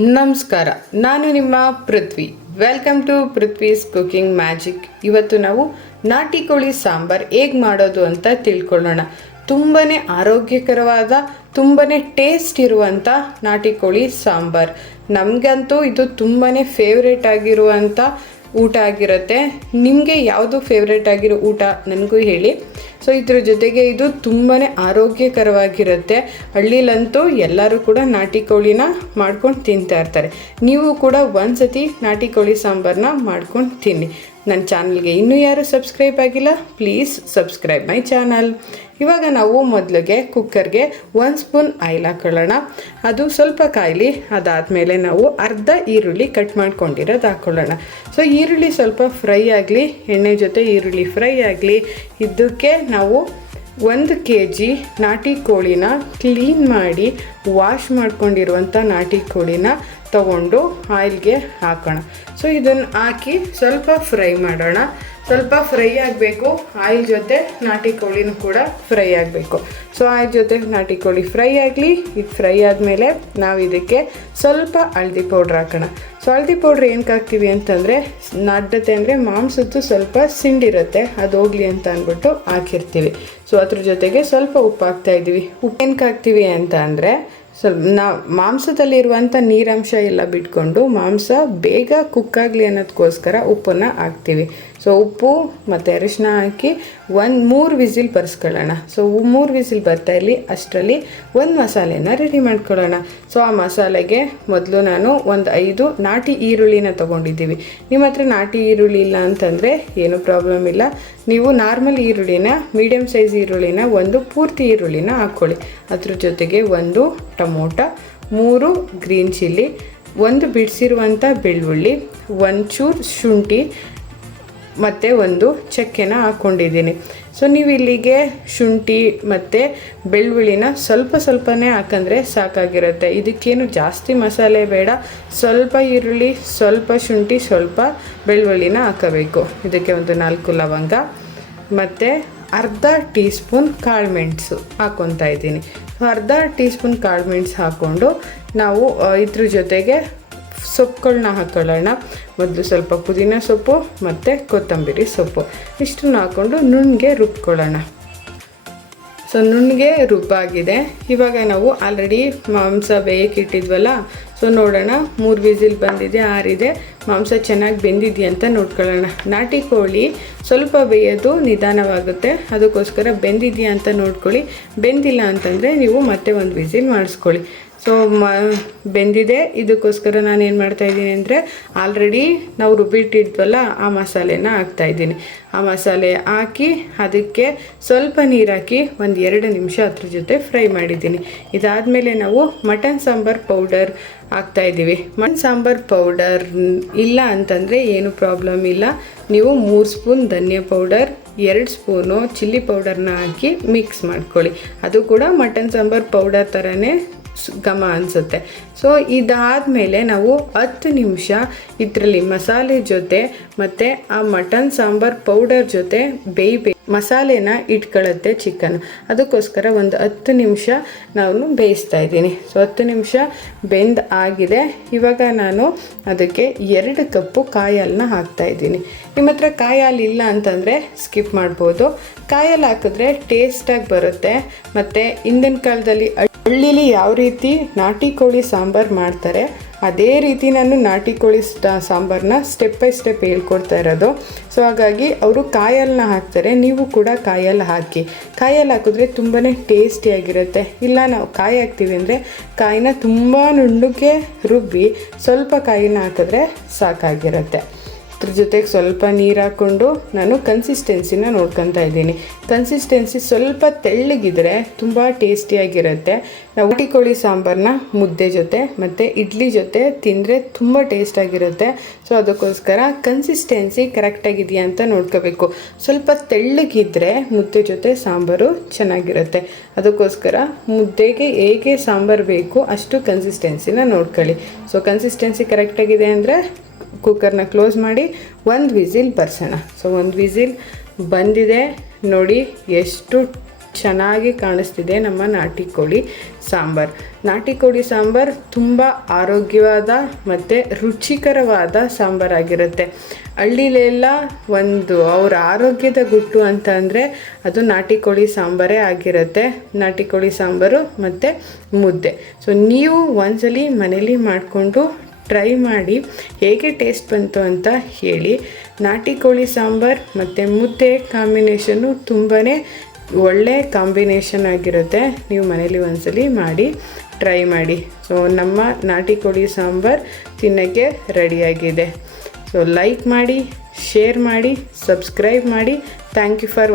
ನಮಸ್ಕಾರ, ನಾನು ನಿಮ್ಮ Prithvi. Welcome to Prithvi's cooking magic ಇವತ್ತು ನಾವು ನಾಟಿ ಕೋಳಿ ಸಾಂಬಾರ್ ಹೇಗೆ ಮಾಡೋದು ಅಂತ ತಿಳ್ಕೊಳ್ಳೋಣ. ತುಂಬಾ ಆರೋಗ್ಯಕರವಾದ ತುಂಬಾ ಟೇಸ್ಟ್ ಇರುವಂಥ ನಾಟಿ ಕೋಳಿ ಸಾಂಬಾರ್. ನಮಗಂತೂ ಇದು ತುಂಬಾ ಫೇವ್ರೇಟ್ ಆಗಿರುವಂಥ ಊಟ ಆಗಿರುತ್ತೆ. ನಿಮಗೆ ಯಾವುದು ಫೇವ್ರೇಟ್ ಆಗಿರೋ ಊಟ ನನಗೂ ಹೇಳಿ. ಸೊ ಇದ್ರ ಜೊತೆಗೆ ಇದು ತುಂಬಾ ಆರೋಗ್ಯಕರವಾಗಿರುತ್ತೆ. ಹಳ್ಳಿಲಂತೂ ಎಲ್ಲರೂ ಕೂಡ ನಾಟಿ ಕೋಳಿನ ಮಾಡ್ಕೊಂಡು ತಿಂತಾ ಇರ್ತಾರೆ. ನೀವು ಕೂಡ ಒಂದ್ಸತಿ ನಾಟಿ ಕೋಳಿ ಸಾಂಬಾರನ್ನ ಮಾಡ್ಕೊಂಡು ತಿನ್ನಿ. ನನ್ನ ಚಾನಲ್ಗೆ ಇನ್ನೂ ಯಾರು ಸಬ್ಸ್ಕ್ರೈಬ್ ಆಗಿಲ್ಲ ಪ್ಲೀಸ್ ಸಬ್ಸ್ಕ್ರೈಬ್ ಮೈ ಚಾನಲ್ ಇವಾಗ ನಾವು ಮೊದಲಿಗೆ ಕುಕ್ಕರ್ಗೆ ಒಂದು ಸ್ಪೂನ್ ಆಯಿಲ್ ಹಾಕೊಳ್ಳೋಣ. ಅದು ಸ್ವಲ್ಪ ಕಾಯಲಿ, ಅದಾದಮೇಲೆ ನಾವು ಅರ್ಧ ಈರುಳ್ಳಿ ಕಟ್ ಮಾಡ್ಕೊಂಡಿರೋದು ಹಾಕ್ಕೊಳ್ಳೋಣ ಸೊ ಈರುಳ್ಳಿ ಸ್ವಲ್ಪ ಫ್ರೈ ಆಗಲಿ, ಎಣ್ಣೆ ಜೊತೆ ಈರುಳ್ಳಿ ಫ್ರೈ ಆಗಲಿ, ಇದಕ್ಕೆ ನಾವು ಒಂದು ಕೆ ಜಿ ನಾಟಿ ಕೋಳಿನ ಕ್ಲೀನ್ ಮಾಡಿ ವಾಶ್ ಮಾಡ್ಕೊಂಡಿರುವಂಥ ನಾಟಿ ಕೋಳಿನ ತಗೊಂಡು ಆಯಿಲ್ಗೆ ಹಾಕೋಣ. ಸೊ ಇದನ್ನು ಹಾಕಿ ಸ್ವಲ್ಪ ಫ್ರೈ ಮಾಡೋಣ. ಸ್ವಲ್ಪ ಫ್ರೈ ಆಗಬೇಕು. ಆಯಿಲ್ ಜೊತೆ ನಾಟಿ ಕೋಳಿನೂ ಕೂಡ ಫ್ರೈ ಆಗಬೇಕು. ಸೊ ಆಯಿಲ್ ಜೊತೆ ನಾಟಿ ಕೋಳಿ ಫ್ರೈ ಆಗಲಿ. ಇದು ಫ್ರೈ ಆದಮೇಲೆ ನಾವು ಇದಕ್ಕೆ ಸ್ವಲ್ಪ ಹಳದಿ ಪೌಡ್ರ್ ಹಾಕೋಣ. ಸೊ ಹಳದಿ ಪೌಡ್ರ್ ಏನಕ್ಕೆ ಹಾಕ್ತೀವಿ ಅಂತಂದರೆ ನಡ್ಡತೆ ಅಂದರೆ ಮಾಂಸದ್ದು ಸ್ವಲ್ಪ ಸಿಂಡಿರುತ್ತೆ. ಅದು ಹೋಗಲಿ ಅಂತ ಅಂದ್ಬಿಟ್ಟು ಹಾಕಿರ್ತೀವಿ. ಸೊ ಅದ್ರ ಜೊತೆಗೆ ಸ್ವಲ್ಪ ಉಪ್ಪು ಹಾಕ್ತಾ ಇದ್ದೀವಿ ಉಪ್ಪು ಏನಕ್ಕೆ ಹಾಕ್ತೀವಿ ಅಂತ ಅಂದರೆ ಸ್ವಲ್ಪ ನಾವು ಮಾಂಸದಲ್ಲಿರುವಂಥ ನೀರಂಶ ಎಲ್ಲ ಬಿಟ್ಕೊಂಡು ಮಾಂಸ ಬೇಗ ಕುಕ್ ಆಗಲಿ ಅನ್ನೋದಕ್ಕೋಸ್ಕರ ಉಪ್ಪನ್ನು ಹಾಕ್ತೀವಿ. ಸೊ ಉಪ್ಪು ಮತ್ತು ಅರಿಶಿನ ಹಾಕಿ ಒಂದು ಮೂರು ವಿಸಿಲ್ ಬರ್ಸ್ಕೊಳ್ಳೋಣ. ಸೊ ಮೂರು ವಿಸಿಲ್ ಬರ್ತಾ ಇಲ್ಲಿ ಅಷ್ಟರಲ್ಲಿ ಒಂದು ಮಸಾಲೆನ ರೆಡಿ ಮಾಡ್ಕೊಳ್ಳೋಣ. ಸೊ ಆ ಮಸಾಲೆಗೆ ಮೊದಲು ನಾನು ಒಂದು ಐದು ನಾಟಿ ಈರುಳ್ಳಿನ ತೊಗೊಂಡಿದ್ದೀವಿ. ನಿಮ್ಮ ಹತ್ರ ನಾಟಿ ಈರುಳ್ಳಿ ಇಲ್ಲ ಅಂತಂದರೆ ಏನು ಪ್ರಾಬ್ಲಮ್ ಇಲ್ಲ. ನೀವು ನಾರ್ಮಲ್ ಈರುಳ್ಳಿನ ಮೀಡಿಯಮ್ ಸೈಜ್ ಈರುಳ್ಳಿನ ಒಂದು ಪೂರ್ತಿ ಈರುಳ್ಳಿನ ಹಾಕ್ಕೊಳ್ಳಿ. ಅದ್ರ ಜೊತೆಗೆ ಒಂದು ಟೊಮೊಟ, ಮೂರು ಗ್ರೀನ್ ಚಿಲ್ಲಿ, ಒಂದು ಬಿಡಿಸಿರುವಂಥ ಬೆಳ್ಳುಳ್ಳಿ, ಒಂಚೂರು ಶುಂಠಿ, ಮತ್ತು ಒಂದು ಚಕ್ಕೆನ ಹಾಕ್ಕೊಂಡಿದ್ದೀನಿ ಸೊ ನೀವು ಇಲ್ಲಿಗೆ ಶುಂಠಿ ಮತ್ತು ಬೆಳ್ಳುಳ್ಳಿನ ಸ್ವಲ್ಪ ಸ್ವಲ್ಪನೇ ಹಾಕಂದ್ರೆ ಸಾಕಾಗಿರುತ್ತೆ. ಇದಕ್ಕೇನು ಜಾಸ್ತಿ ಮಸಾಲೆ ಬೇಡ. ಸ್ವಲ್ಪ ಈರುಳ್ಳಿ, ಸ್ವಲ್ಪ ಶುಂಠಿ, ಸ್ವಲ್ಪ ಬೆಳ್ಳುಳ್ಳಿನ ಹಾಕಬೇಕು. ಇದಕ್ಕೆ ಒಂದು ನಾಲ್ಕು ಲವಂಗ, ಮತ್ತು ಅರ್ಧ ಟೀ ಸ್ಪೂನ್ ಕಾಳುಮೆಣಸು ಹಾಕ್ಕೊತಾ ಇದ್ದೀನಿ. ಅರ್ಧ ಟೀ ಸ್ಪೂನ್ ಕಾಳುಮೆಣಸು ಹಾಕ್ಕೊಂಡು ನಾವು ಇದ್ರ ಜೊತೆಗೆ ಸೊಪ್ಪುಗಳನ್ನ ಹಾಕೊಳ್ಳೋಣ. ಮೊದಲು ಸ್ವಲ್ಪ ಪುದೀನ ಸೊಪ್ಪು ಮತ್ತು ಕೊತ್ತಂಬರಿ ಸೊಪ್ಪು. ಇಷ್ಟನ್ನು ಹಾಕ್ಕೊಂಡು ನುಣ್ಣಗೆ ರುಬ್ಕೊಳ್ಳೋಣ. ಸೊ ನುಣ್ಣಗೆ ರುಬ್ಬಾಗಿದೆ. ಇವಾಗ ನಾವು ಆಲ್ರೆಡಿ ಮಾಂಸ ಬೇಯಕ್ಕಿಟ್ಟಿದ್ವಲ್ಲ ಸೊ ನೋಡೋಣ. ಮೂರು ವಿಸಿಲ್ ಬಂದಿದೆ, ಆರಿದೆ. ಮಾಂಸ ಚೆನ್ನಾಗಿ ಬೆಂದಿದೆಯಾ ಅಂತ ನೋಡ್ಕೊಳ್ಳೋಣ. ನಾಟಿ ಕೋಳಿ ಸ್ವಲ್ಪ ಬೇಯೋದು ನಿಧಾನವಾಗುತ್ತೆ. ಅದಕ್ಕೋಸ್ಕರ ಬೆಂದಿದೆಯಾ ಅಂತ ನೋಡ್ಕೊಳ್ಳಿ. ಬೆಂದಿಲ್ಲ ಅಂತಂದರೆ ನೀವು ಮತ್ತೆ ಒಂದು ವಿಸಿಲ್ ಮಾಡಿಸ್ಕೊಳ್ಳಿ. ಸೊ ಮ, ಬೆಂದಿದೆ. ಇದಕ್ಕೋಸ್ಕರ ನಾನು ಏನು ಮಾಡ್ತಾ ಇದ್ದೀನಿ ಅಂದರೆ ಆಲ್ರೆಡಿ ನಾವು ರುಬ್ಬಿಟ್ಟಿದ್ವಲ್ಲ ಆ ಮಸಾಲೆನ ಹಾಕ್ತಾಯಿದ್ದೀನಿ ಆ ಮಸಾಲೆ ಹಾಕಿ, ಅದಕ್ಕೆ ಸ್ವಲ್ಪ ನೀರು ಹಾಕಿ ಒಂದು ಎರಡು ನಿಮಿಷ ಅದ್ರ ಜೊತೆ ಫ್ರೈ ಮಾಡಿದ್ದೀನಿ. ಇದಾದಮೇಲೆ ನಾವು ಮಟನ್ ಸಾಂಬಾರ್ ಪೌಡರ್ ಹಾಕ್ತಾಯಿದ್ದೀವಿ ಮಟನ್ ಸಾಂಬಾರ್ ಪೌಡರ್ ಇಲ್ಲ ಅಂತಂದರೆ ಏನು ಪ್ರಾಬ್ಲಮ್ ಇಲ್ಲ. ನೀವು ಮೂರು ಸ್ಪೂನ್ ಧನಿಯಾ ಪೌಡರ್, ಎರಡು ಸ್ಪೂನು ಚಿಲ್ಲಿ ಪೌಡರ್ನ ಹಾಕಿ ಮಿಕ್ಸ್ ಮಾಡ್ಕೊಳ್ಳಿ. ಅದು ಕೂಡ ಮಟನ್ ಸಾಂಬಾರ್ ಪೌಡರ್ ಥರನೇ ಘಮ ಅನಿಸುತ್ತೆ. ಸೊ ಇದಾದಮೇಲೆ ನಾವು ಹತ್ತು ನಿಮಿಷ ಇದರಲ್ಲಿ ಮಸಾಲೆ ಜೊತೆ ಮತ್ತು ಆ ಮಟನ್ ಸಾಂಬಾರ್ ಪೌಡರ್ ಜೊತೆ ಬೇಯ್ಬೇಕು. ಮಸಾಲೆನ ಇಟ್ಕೊಳ್ಳುತ್ತೆ ಚಿಕನ್. ಅದಕ್ಕೋಸ್ಕರ ಒಂದು ಹತ್ತು ನಿಮಿಷ ನಾನು ಬೇಯಿಸ್ತಾ ಇದ್ದೀನಿ. ಸೊ ಹತ್ತು ನಿಮಿಷ ಬೆಂದ್ ಆಗಿದೆ. ಇವಾಗ ನಾನು ಅದಕ್ಕೆ ಎರಡು ಕಪ್ಪು ಕಾಯಿ ಹಾಕ್ತಾ ಇದ್ದೀನಿ. ನಿಮ್ಮ ಹತ್ರ ಕಾಯಿ ಇಲ್ಲ ಅಂತಂದರೆ ಸ್ಕಿಪ್ ಮಾಡ್ಬೋದು. ಕಾಯಿ ಹಾಲು ಹಾಕಿದ್ರೆ ಟೇಸ್ಟಾಗಿ ಬರುತ್ತೆ. ಮತ್ತು ಹಿಂದಿನ ಕಾಲದಲ್ಲಿ ಹಳ್ಳಿಲಿ ಯಾವ ರೀತಿ ನಾಟಿ ಕೋಳಿ ಸಾಂಬಾರು ಮಾಡ್ತಾರೆ, ಅದೇ ರೀತಿ ನಾನು ನಾಟಿ ಕೋಳಿ ಸಾಂಬಾರನ್ನ ಸ್ಟೆಪ್ ಬೈ ಸ್ಟೆಪ್ ಹೇಳ್ಕೊಡ್ತಾ ಇರೋದು. ಸೊ ಹಾಗಾಗಿ ಅವರು ಕಾಯಲ್ನ ಹಾಕ್ತಾರೆ, ನೀವು ಕೂಡ ಕಾಯಲ್ಲಿ ಹಾಕಿ. ಕಾಯಲ್ಲಿ ಹಾಕಿದ್ರೆ ತುಂಬಾ ಟೇಸ್ಟಿಯಾಗಿರುತ್ತೆ ಇಲ್ಲ, ನಾವು ಕಾಯಿ ಹಾಕ್ತೀವಿ ಅಂದರೆ ಕಾಯಿನ ತುಂಬ ನುಣ್ಣಗೆ ರುಬ್ಬಿ ಸ್ವಲ್ಪ ಕಾಯಿನ ಹಾಕಿದ್ರೆ ಸಾಕಾಗಿರುತ್ತೆ. ಅದ್ರ ಜೊತೆಗೆ ಸ್ವಲ್ಪ ನೀರು ಹಾಕ್ಕೊಂಡು ನಾನು ಕನ್ಸಿಸ್ಟೆನ್ಸಿನ ನೋಡ್ಕೊತಾ ಇದ್ದೀನಿ. ಕನ್ಸಿಸ್ಟೆನ್ಸಿ ಸ್ವಲ್ಪ ತೆಳ್ಳಗಿದ್ರೆ ತುಂಬ ಟೇಸ್ಟಿಯಾಗಿರುತ್ತೆ ನಾವು ಕೋಳಿ ಸಾಂಬಾರನ್ನ ಮುದ್ದೆ ಜೊತೆ ಮತ್ತು ಇಡ್ಲಿ ಜೊತೆ ತಿಂದರೆ ತುಂಬ ಟೇಸ್ಟಾಗಿರುತ್ತೆ ಸೊ ಅದಕ್ಕೋಸ್ಕರ ಕನ್ಸಿಸ್ಟೆನ್ಸಿ ಕರೆಕ್ಟಾಗಿದೆಯಾ ಅಂತ ನೋಡ್ಕೋಬೇಕು. ಸ್ವಲ್ಪ ತೆಳ್ಳಗಿದ್ರೆ ಮುದ್ದೆ ಜೊತೆ ಸಾಂಬಾರು ಚೆನ್ನಾಗಿರುತ್ತೆ. ಅದಕ್ಕೋಸ್ಕರ ಮುದ್ದೆಗೆ ಹೇಗೆ ಸಾಂಬಾರು ಬೇಕು ಅಷ್ಟು ಕನ್ಸಿಸ್ಟೆನ್ಸಿನ ನೋಡ್ಕೊಳ್ಳಿ. ಸೊ ಕನ್ಸಿಸ್ಟೆನ್ಸಿ ಕರೆಕ್ಟಾಗಿದೆ ಅಂದರೆ ಕುಕ್ಕರ್ನ ಕ್ಲೋಸ್ ಮಾಡಿ ಒಂದು ವಿಸಿಲ್ ಬರ್ಸೋಣ. ಸೊ ಒಂದು ವಿಸಿಲ್ ಬಂದಿದೆ. ನೋಡಿ ಎಷ್ಟು ಚೆನ್ನಾಗಿ ಕಾಣಿಸ್ತಿದೆ ನಮ್ಮ ನಾಟಿ ಕೋಳಿ ಸಾಂಬಾರ್. ನಾಟಿ ಕೋಳಿ ಸಾಂಬಾರ್ ತುಂಬ ಆರೋಗ್ಯವಾದ ಮತ್ತು ರುಚಿಕರವಾದ ಸಾಂಬಾರಾಗಿರುತ್ತೆ ಹಳ್ಳಿಲೆಲ್ಲ ಒಂದು ಅವರ ಆರೋಗ್ಯದ ಗುಟ್ಟು ಅಂತ ಅಂದರೆ ಅದು ನಾಟಿ ಕೋಳಿ ಸಾಂಬಾರೇ ಆಗಿರುತ್ತೆ. ನಾಟಿ ಕೋಳಿ ಸಾಂಬಾರು ಮತ್ತು ಮುದ್ದೆ. ಸೊ ನೀವು ಒಂದ್ಸಲಿ ಮನೇಲಿ ಮಾಡಿಕೊಂಡು ಟ್ರೈ ಮಾಡಿ ಹೇಗೆ ಟೇಸ್ಟ್ ಬಂತು ಅಂತ ಹೇಳಿ. ನಾಟಿ ಕೋಳಿ ಸಾಂಬಾರ್ ಮತ್ತು ಮುದ್ದೆ ಕಾಂಬಿನೇಷನ್ನು ತುಂಬಾ ಒಳ್ಳೆ ಕಾಂಬಿನೇಷನ್ ಆಗಿರುತ್ತೆ. ನೀವು ಮನೇಲಿ ಒಂದ್ಸಲಿ ಮಾಡಿ ಟ್ರೈ ಮಾಡಿ. ಸೊ ನಮ್ಮ ನಾಟಿ ಕೋಳಿ ಸಾಂಬಾರ್ ತಿನ್ನೋಕ್ಕೆ ರೆಡಿಯಾಗಿದೆ ಸೊ ಲೈಕ್ ಮಾಡಿ ಶೇರ್ ಮಾಡಿ ಸಬ್ಸ್ಕ್ರೈಬ್ ಮಾಡಿ. Thank you for